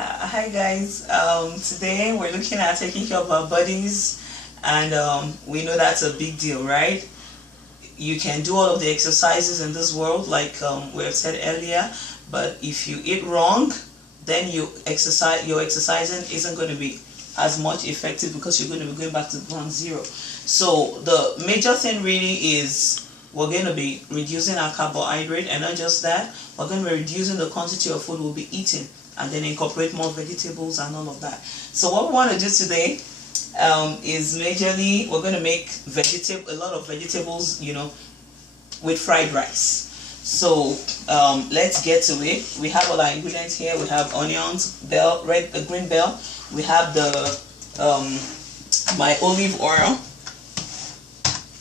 Hi guys. Today we're looking at taking care of our bodies, and we know that's a big deal, right? You can do all of the exercises in this world, like we have said earlier, but if you eat wrong, then your exercising isn't going to be as much effective because you're going to be going back to ground zero. So the major thing really is we're going to be reducing our carbohydrate, and not just that, we're going to be reducing the quantity of food we'll be eating, and then incorporate more vegetables and all of that. So what we want to do today is majorly we're going to make a lot of vegetables, with fried rice. So let's get to it. We have all our ingredients here. We have onions, green bell. We have the my olive oil,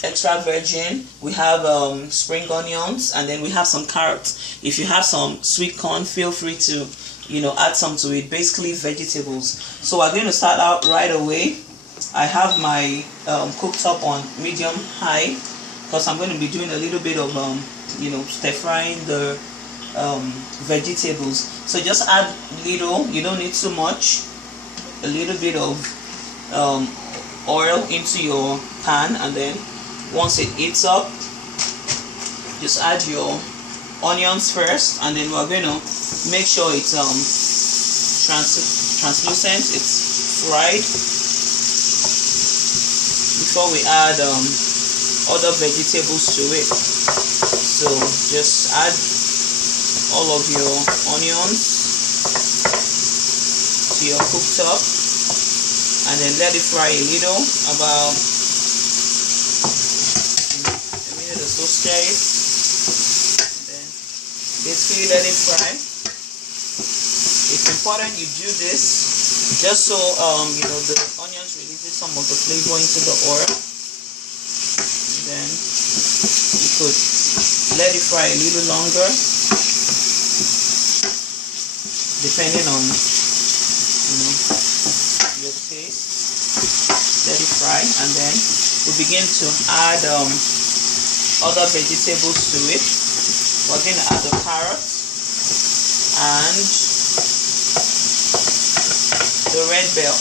extra virgin. We have spring onions, and then we have some carrots. If you have some sweet corn, feel free to add some to it. Basically vegetables. So we're going to start out right away. I have my cooktop on medium high because I'm going to be doing a little bit of stir frying the vegetables. So just add little, you don't need too much, a little bit of oil into your pan, and then once it heats up, just add your onions first, and then we're going to make sure it's translucent, it's fried, before we add other vegetables to it. So just add all of your onions to your cooktop, and then let it fry a little, about a minute or so. Stir it, and then basically let it fry. It's important you do this just so the onions releases some of the flavor into the oil, and then you could let it fry a little longer depending on your taste. Let it fry, and then we begin to add other vegetables to it. We're going to add the carrots and the red bell.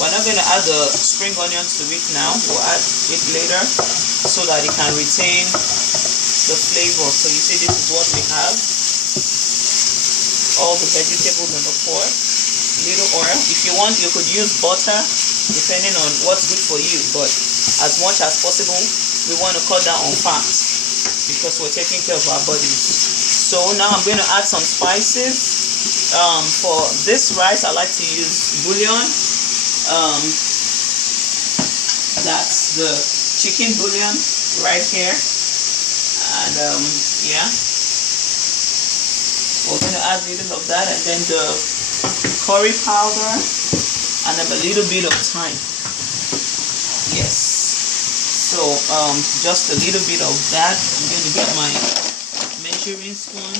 We're not going to add the spring onions to it now. We'll add it later so that it can retain the flavor. So you see, this is what we have. All the vegetables in the pot. Little oil. If you want, you could use butter depending on what's good for you, but as much as possible we want to cut down on fat because we're taking care of our bodies. So now I'm going to add some spices. For this rice, I like to use bouillon. That's the chicken bouillon right here, and yeah, we're going to add a little of that, and then the curry powder, and then a little bit of thyme. Yes, so just a little bit of that. I'm going to get my measuring spoon.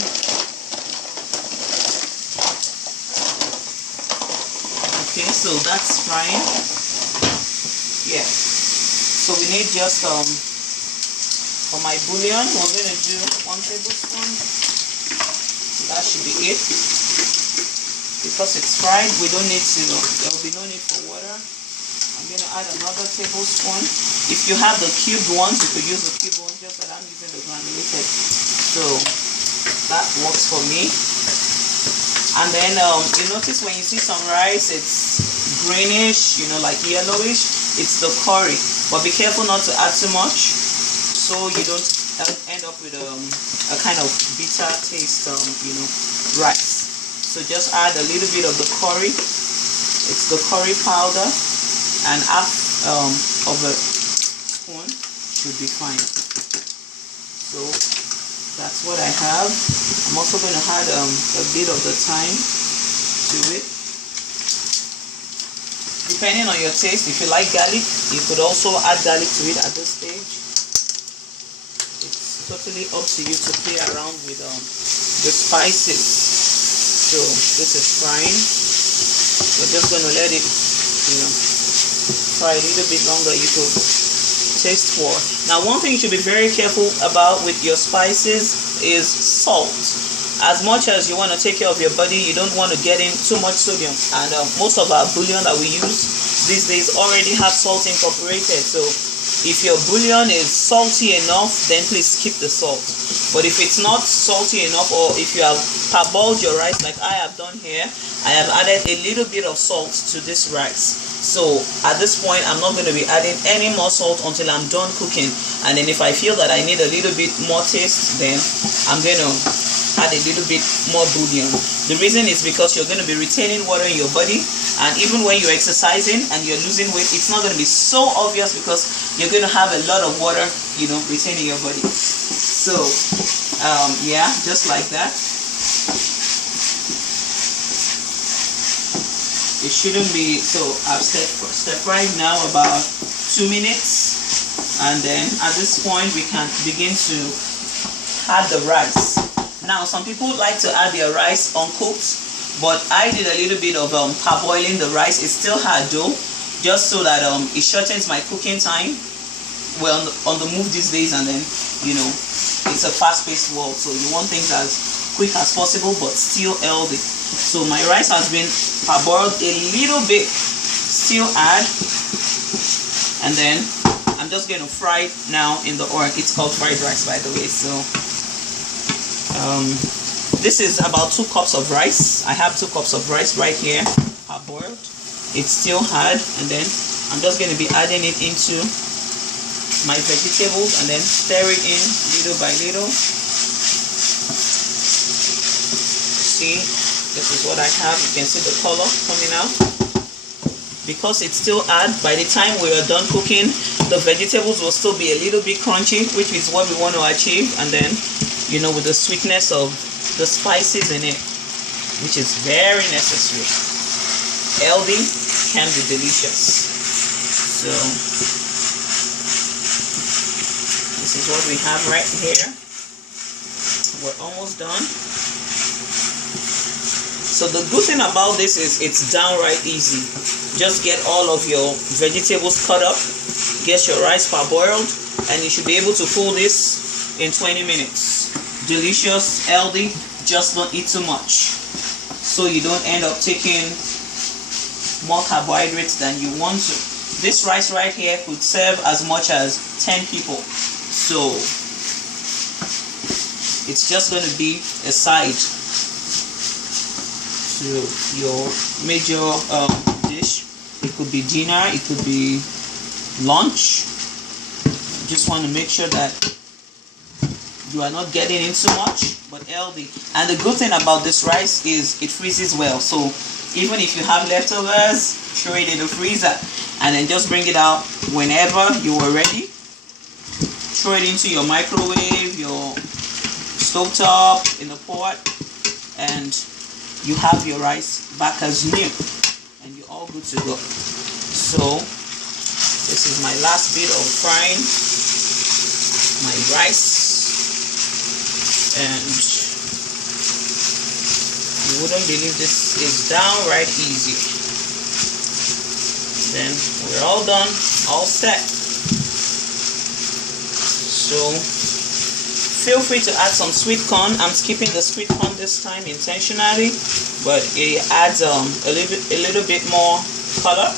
Okay, so that's frying. Yeah, so we need just for my bouillon, we're going to do 1 tablespoon. That should be it. Because it's fried, we don't need to, there will be no need for water. I'm going to add another tablespoon. If you have the cubed ones, you could use the cubed ones, just that I'm using the granulated. So that works for me. And then you notice when you see some rice, it's greenish, like yellowish. It's the curry. But be careful not to add too much, so you don't end up with a kind of bitter taste, rice. So just add a little bit of the curry. It's the curry powder, and half of a spoon should be fine. So that's what I have. I'm also going to add a bit of the thyme to it. Depending on your taste, if you like garlic, you could also add garlic to it at this stage. It's totally up to you to play around with the spices. So this is frying. We're just going to let it, fry a little bit longer. You could taste for. Now, one thing you should be very careful about with your spices is salt. as much as you want to take care of your body, you don't want to get in too much sodium. And most of our bouillon that we use these days already have salt incorporated. So if your bouillon is salty enough, then please skip the salt. But if it's not salty enough, or if you have parboiled your rice like I have done here, I have added a little bit of salt to this rice. So at this point, I'm not going to be adding any more salt until I'm done cooking. And then if I feel that I need a little bit more taste, then I'm going to add a little bit more bouillon. The reason is because you're going to be retaining water in your body, and even when you're exercising and you're losing weight, it's not going to be so obvious because you're going to have a lot of water, retaining your body. So yeah, just like that. It shouldn't be, so I've stir fried now about 2 minutes, and then at this point we can begin to add the rice. Now some people like to add their rice uncooked, but I did a little bit of parboiling the rice. It's still hard though, just so that it shortens my cooking time. We're on the move these days, and then it's a fast-paced world, so you want things as quick as possible but still healthy. So my rice has been parboiled a little bit, still add, and then I'm just going to fry it now in the oil. It's called fried rice, by the way. So this is about 2 cups of rice. I have 2 cups of rice right here, parboiled. It's still hard, and then I'm just going to be adding it into my vegetables and then stir it in little by little. See, this is what I have. You can see the color coming out. Because it's still hard, by the time we are done cooking, the vegetables will still be a little bit crunchy, which is what we want to achieve. And then, with the sweetness of the spices in it, which is very necessary. Healthy can be delicious. So this is what we have right here. We're almost done. So the good thing about this is it's downright easy. Just get all of your vegetables cut up, get your rice parboiled, and you should be able to pull this in 20 minutes. Delicious, healthy, just don't eat too much, so you don't end up taking more carbohydrates than you want to. This rice right here could serve as much as 10 people. So it's just going to be a side to your major dish. It could be dinner, it could be lunch. Just want to make sure that you are not getting in too much, but healthy. And the good thing about this rice is it freezes well. So even if you have leftovers, throw it in the freezer and then just bring it out whenever you are ready. Throw it into your microwave, your stovetop, in the pot, and you have your rice back as new, and you're all good to go. So this is my last bit of frying my rice, and you wouldn't believe this is downright easy. Then we're all done, all set. So feel free to add some sweet corn. I'm skipping the sweet corn this time intentionally, but it adds a little bit more color,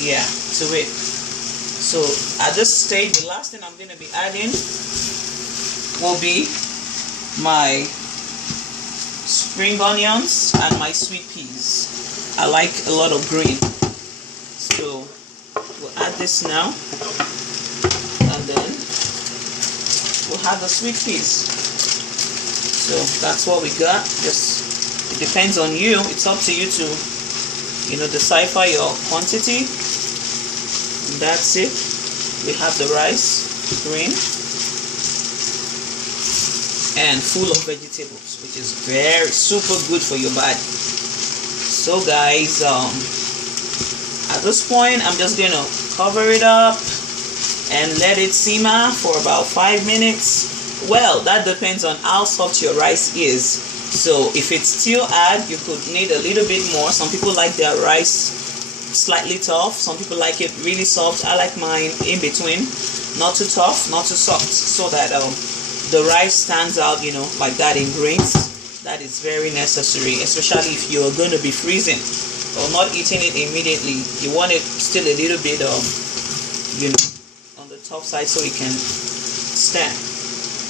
yeah, to it. So at this stage, the last thing I'm going to be adding will be my spring onions and my sweet peas. I like a lot of green, so we'll add this now, and then we'll have the sweet peas. So that's what we got. Just, it depends on you. It's up to you to, decipher your quantity. And that's it. We have the rice, green, and full of vegetables, which is very super good for your body. So guys, at this point, I'm just gonna cover it up and let it simmer for about 5 minutes. Well, that depends on how soft your rice is. So if it's still hard, you could need a little bit more. Some people like their rice slightly tough, some people like it really soft. I like mine in between, not too tough, not too soft, so that the rice stands out, like that in grains. That is very necessary, especially if you are going to be freezing or not eating it immediately. You want it still a little bit on the top side so it can stand.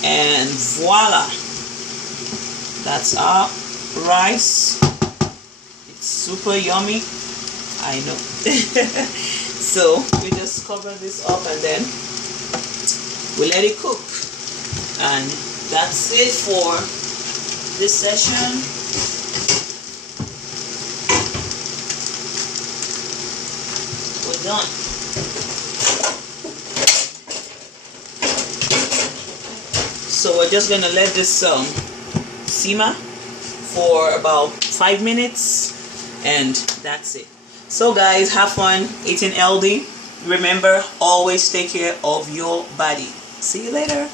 And voila, that's our rice. It's super yummy, I know. So we just cover this up and then we let it cook, and that's it for this session. We're done. So we're just gonna let this simmer for about 5 minutes, and that's it. So guys, have fun eating healthy. Remember, always take care of your body. See you later.